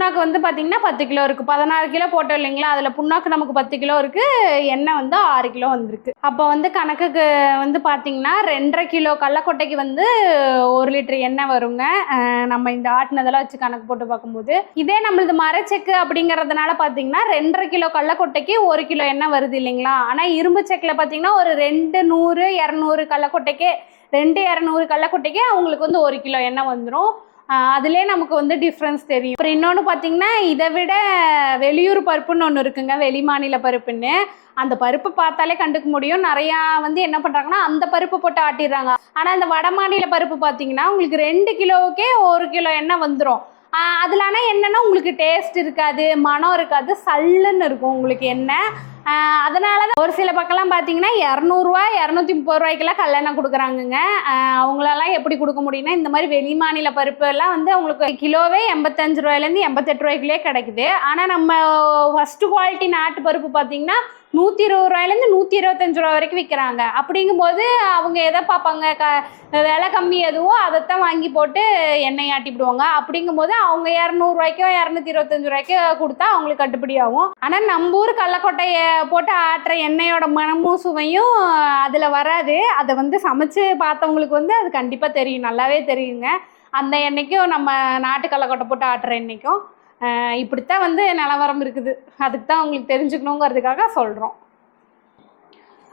புண்ணாக்கு வந்து பார்த்தீங்கன்னா 10 கிலோ இருக்குது. 16 கிலோ போட்டோம் இல்லைங்களா, அதில் புண்ணாக்கு நமக்கு 10 கிலோ இருக்குது, எண்ணெய் வந்து 6 கிலோ வந்திருக்கு. அப்போ வந்து கணக்குக்கு வந்து பார்த்தீங்கன்னா 2.5 கிலோ கடலக்கொட்டைக்கு வந்து 1 லிட்டர் எண்ணெய் வருங்க. நம்ம இந்த ஆட்டினதெல்லாம் வச்சு கணக்கு போட்டு பார்க்கும்போது, இதே நம்மளது மரச்செக்கு அப்படிங்கிறதுனால பார்த்தீங்கன்னா 2.5 கிலோ கடலக்கொட்டைக்கு 1 கிலோ எண்ணெய் வருது இல்லைங்களா. ஆனால் இரும்பு செக்கில் பார்த்தீங்கன்னா ஒரு 200 200 கடலக்கொட்டைக்கு 200 கடலக்கொட்டைக்கு அவங்களுக்கு வந்து 1 கிலோ எண்ணெய் வந்துடும். அதிலே நமக்கு வந்து டிஃப்ரென்ஸ் தெரியும். அப்புறம் இன்னொன்று பார்த்தீங்கன்னா, இதை விட வெளியூர் பருப்புன்னு ஒன்று இருக்குங்க, வெளி மாநில பருப்புன்னு. அந்த பருப்பு பார்த்தாலே கண்டுக்க முடியும். நிறையா வந்து என்ன பண்ணுறாங்கன்னா அந்த பருப்பு போட்டு ஆட்டிடுறாங்க. ஆனால் இந்த வட மாநில பருப்பு பார்த்தீங்கன்னா உங்களுக்கு 2 கிலோவுக்கே 1 கிலோ எண்ணெய் வந்துடும். அதில் ஆனால் என்னென்னா உங்களுக்கு டேஸ்ட் இருக்காது, மனம் இருக்காது, சல்லுன்னு இருக்கும் உங்களுக்கு எண்ணெய். அதனால தான் ஒரு சில பக்கம்லாம் பார்த்தீங்கன்னா 200 230 ரூபாய்க்கெல்லாம் கல்லெண்ணெய் கொடுக்குறாங்கங்க. அவங்களெல்லாம் எப்படி கொடுக்க முடியும்னா, இந்த மாதிரி வெளி மாநில பருப்பு எல்லாம் வந்து அவங்களுக்கு கிலோவே 85 ரூபாயிலேருந்து 88 ரூபாய்க்குள்ளே கிடைக்குது. ஆனால் நம்ம ஃபஸ்ட்டு குவாலிட்டி நாட்டு பருப்பு பார்த்தீங்கன்னா 120 ரூபாயிலேருந்து 125 ரூபா வரைக்கும் விற்கிறாங்க. அப்படிங்கும்போது அவங்க எதை பார்ப்பாங்க, விலை கம்மி எதுவோ அதைத்தான் வாங்கி போட்டு எண்ணெய் ஆட்டிவிடுவாங்க. அப்படிங்கும்போது அவங்க 200 ரூபாய்க்கோ 225 ரூபாய்க்கோ கொடுத்தா அவங்களுக்கு கட்டுப்படி ஆகும். ஆனால் நம்ம ஊர் கடலக்கொட்டையை போட்டு ஆட்டுற எண்ணெயோட மனமும் சுவையும் அதில் வராது. அதை வந்து சமைச்சு பார்த்தவங்களுக்கு வந்து அது கண்டிப்பாக தெரியும், நல்லாவே தெரியுங்க. அந்த எண்ணெய்க்கும் நம்ம நாட்டு கடலக்கொட்டை போட்டு ஆட்டுற எண்ணெய்க்கும் இப்படித்தான் வந்து நிலவரம் இருக்குது. அதுக்கு தான் உங்களுக்கு தெரிஞ்சுக்கணுங்கிறதுக்காக சொல்கிறோம்.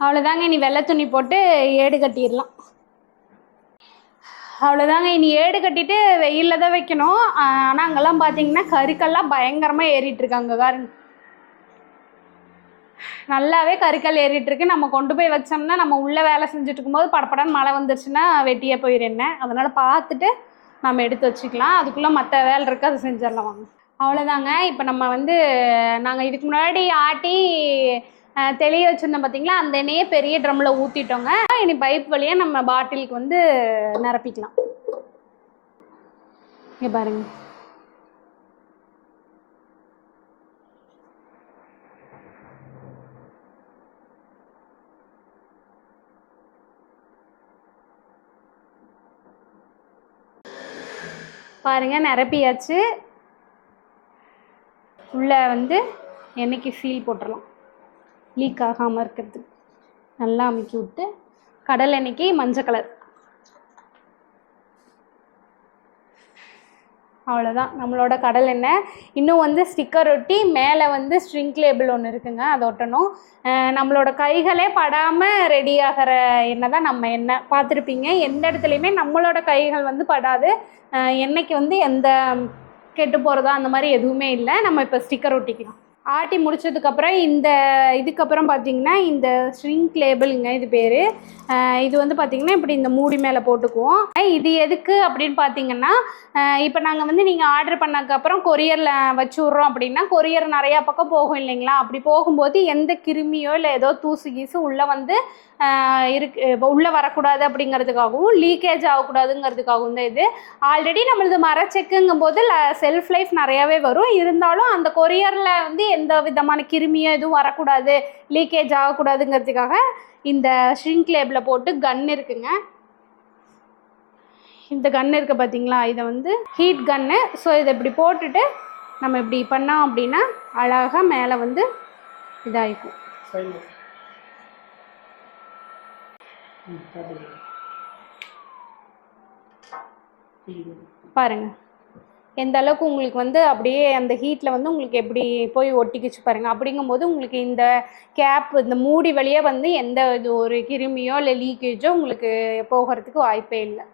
அவ்வளோதாங்க, இனி வெள்ளை துணி போட்டு ஏடு கட்டிடலாம். அவ்வளோதாங்க, இனி ஏடு கட்டிட்டு வெயிலில் தான் வைக்கணும். ஆனால் அங்கெல்லாம் பார்த்தீங்கன்னா கருக்கெல்லாம் பயங்கரமாக ஏறிட்டுருக்காங்க பாருங்க. நல்லாவே கருக்கல் ஏறிட்டுருக்கு. நம்ம கொண்டு போய் வச்சோம்னா நம்ம உள்ளே வேலை செஞ்சுட்டு இருக்கும்போது படப்படன்னு மழை வந்துருச்சுன்னா வெட்டியே போயிடுறேன். அதனால் பார்த்துட்டு நம்ம எடுத்து வச்சுக்கலாம். அதுக்குள்ளே மற்ற வேலை இருக்குது, அதை செஞ்சிடலாம் வாங்க. அவ்வளோதாங்க. இப்போ நம்ம வந்து நாங்கள் இதுக்கு முன்னாடி ஆட்டி தெளிய வச்சுருந்தோம் பார்த்தீங்களா, அந்த எண்ணெயே பெரிய ட்ரம்மில் ஊற்றிட்டோங்க. இனி பைப் வழியாக நம்ம பாட்டிலுக்கு வந்து நிரப்பிக்கலாம். இங்கே பாருங்க, பாருங்கள் நிரப்பியாச்சு. உள்ளே வந்து எண்ணெய்க்கு சீல் போட்டுடலாம், லீக் ஆகாமல் இருக்கிறதுக்கு. நல்லா அமுக்கி விட்டு கடல் எண்ணெய்க்கு மஞ்சள் கலர். அவ்வளோதான் நம்மளோட கடல் எண்ணெய். இன்னும் வந்து ஸ்டிக்கர் ஒட்டி மேலே வந்து ஸ்ட்ரிங்க் லேபிள் ஒன்று இருக்குங்க, அதை ஒட்டணும். நம்மளோட கைகளே படாமல் ரெடி ஆகிற எண்ணெய் தான் நம்ம எண்ணெய். பார்த்துருப்பீங்க, எந்த இடத்துலையுமே நம்மளோட கைகள் வந்து படாது. எண்ணெய்க்கு வந்து எந்த கெட்டு போகிறதா அந்த மாதிரி எதுவுமே இல்லை. நம்ம இப்போ ஸ்டிக்கர் ஒட்டிக்கலாம். ஆட்டி முடிச்சதுக்கப்புறம் இந்த இதுக்கப்புறம் பார்த்திங்கன்னா இந்த ஸ்ட்ரிங்க் லேபிளுங்க இது பேர். இது வந்து பார்த்திங்கன்னா இப்படி இந்த மூடி மேலே போட்டுக்குவோம். இது எதுக்கு அப்படின்னு பார்த்திங்கன்னா, இப்போ நாங்கள் வந்து நீங்கள் ஆர்டர் பண்ணதுக்கப்புறம் கொரியரில் வச்சு விட்றோம் அப்படின்னா, கொரியர் நிறையா பக்கம் போகும் இல்லைங்களா. அப்படி போகும்போது எந்த கிருமியோ இல்லை ஏதோ தூசு கீசு உள்ளே வந்து உள்ளே வரக்கூடாது அப்படிங்கிறதுக்காகவும் லீக்கேஜ் ஆகக்கூடாதுங்கிறதுக்காகவும் தான் இது. ஆல்ரெடி நம்மளது மரச்செக்குங்கும் போது செல்ஃப் லைஃப் நிறையாவே வரும். இருந்தாலும் அந்த கொரியரில் வந்து எந்த விதமான கிருமியோ எதுவும் வரக்கூடாது, லீக்கேஜ் ஆகக்கூடாதுங்கிறதுக்காக இந்த ஷ்ரிங்க் லேபிளில் போட்டு கன் இருக்குங்க. இந்த கன் இருக்குது பார்த்தீங்களா, இதை வந்து ஹீட் கன்னு. ஸோ இதை இப்படி போட்டுட்டு நம்ம இப்படி பண்ணோம் அப்படின்னா அழகாக மேலே வந்து இதாகிக்கும். பாருங்க எந்த அளவுக்கு உங்களுக்கு வந்து அப்படியே அந்த ஹீட்டில் வந்து உங்களுக்கு எப்படி போய் ஒட்டிக்கிச்சு பாருங்கள். அப்படிங்கும்போது உங்களுக்கு இந்த கேப் இந்த மூடி வழியாக வந்து எந்த இது ஒரு கிருமியோ இல்லை லீக்கேஜோ உங்களுக்கு போகிறதுக்கு வாய்ப்பே இல்லை.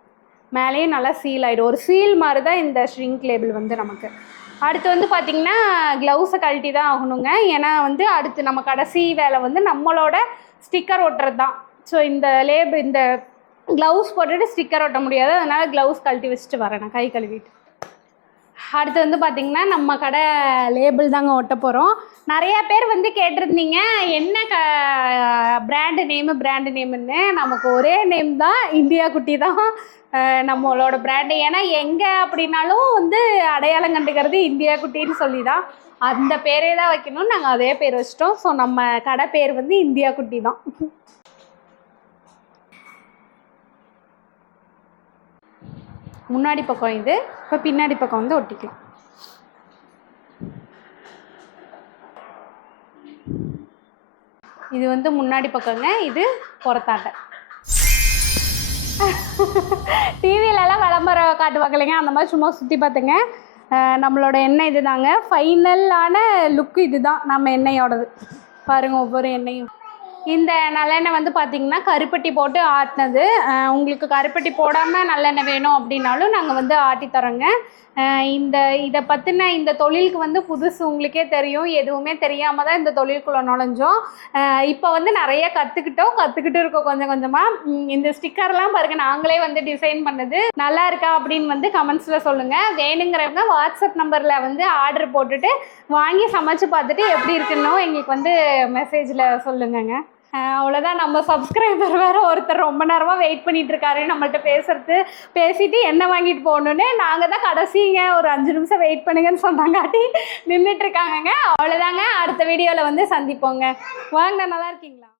மேலேயும் நல்லா சீல் ஆகிடும். ஒரு சீல் மாதிரி தான் இந்த ஷ்ரிங்க் லேபிள் வந்து நமக்கு. அடுத்து வந்து பார்த்திங்கன்னா க்ளவுஸை கழட்டி தான் ஆகணுங்க. ஏன்னா வந்து அடுத்து நம்ம கடைசி வேலை வந்து நம்மளோட ஸ்டிக்கர் ஒட்டுறது தான். ஸோ இந்த இந்த க்ளவுஸ் போட்டுட்டு ஸ்டிக்கர் ஒட்ட முடியாது, அதனால் க்ளவுஸ் கழட்டி வச்சுட்டு வரேன் நான் கை கழுவிட்டு. அடுத்து வந்து பார்த்திங்கன்னா நம்ம கடை லேபிள் தாங்க ஒட்ட போகிறோம். நிறையா பேர் வந்து கேட்டிருந்தீங்க என்ன பிராண்டு நேமுன்னு. நமக்கு ஒரே நேம் தான், இந்தியா குட்டி தான் நம்மளோட பிராண்டு. ஏன்னா எங்கே அப்படின்னாலும் வந்து அடையாளம் கண்டுக்கிறது இந்தியா குட்டின்னு சொல்லி தான், அந்த பேரே தான் வைக்கணும்னு நாங்கள் அதே பேர் வச்சிட்டோம். ஸோ நம்ம கடை பேர் வந்து இந்தியா குட்டி தான். முன்னாடி பக்கம் இது, இப்போ பின்னாடி பக்கம் வந்து ஒட்டிக்கலாம். இது வந்து முன்னாடி பக்கங்க, இது புறத்தாட்டை. டிவிலலாம் விளம்பரம் காட்டுவாங்க இல்லைங்க, அந்த மாதிரி சும்மா சுற்றி பார்த்துங்க. நம்மளோட எண்ணெய் இது தாங்க, ஃபைனலான லுக்கு இது தான் நம்ம எண்ணெயோடது. பாருங்கள் ஒவ்வொரு எண்ணெயும். இந்த நல்லெண்ணெய் வந்து பார்த்திங்கன்னா கருப்பட்டி போட்டு ஆட்டினது. உங்களுக்கு கருப்பட்டி போடாமல் நல்லெண்ணெய் வேணும் அப்படின்னாலும் நாங்கள் வந்து ஆட்டி தரோங்க. இதை பற்றின இந்த தொழிலுக்கு வந்து புதுசு, உங்களுக்கே தெரியும், எதுவுமே தெரியாமல் தான் இந்த தொழிலுக்குள்ளே நுழைஞ்சோம். இப்போ வந்து நிறைய கற்றுக்கிட்டு இருக்கோம் கொஞ்சம் கொஞ்சமாக. இந்த ஸ்டிக்கர்லாம் பாருங்கள் நாங்களே வந்து டிசைன் பண்ணது. நல்லா இருக்கா அப்படின்னு வந்து கமெண்ட்ஸில் சொல்லுங்கள். வேணுங்கிறவங்க வாட்ஸ்அப் நம்பரில் வந்து ஆர்டர் போட்டுட்டு வாங்கி சமைச்சு பார்த்துட்டு எப்படி இருக்குன்னு எங்களுக்கு வந்து மெசேஜில் சொல்லுங்கங்க. அவ்வளோதான். நம்ம சப்ஸ்கிரைபர் வேறு ஒருத்தர் ரொம்ப நேரமாக வெயிட் பண்ணிகிட்டு இருக்காரு நம்மள்ட்ட பேசிட்டு என்ன வாங்கிட்டு போகணுன்னு. நாங்கள் தான் கடைசிங்க ஒரு 5 நிமிஷம் வெயிட் பண்ணுங்கன்னு சொன்னாங்காட்டி நின்றுட்டுருக்காங்கங்க. அவ்வளோதாங்க. அடுத்த வீடியோவில் வந்து சந்திப்போங்க. வாங்க, நல்லா இருக்கீங்களா?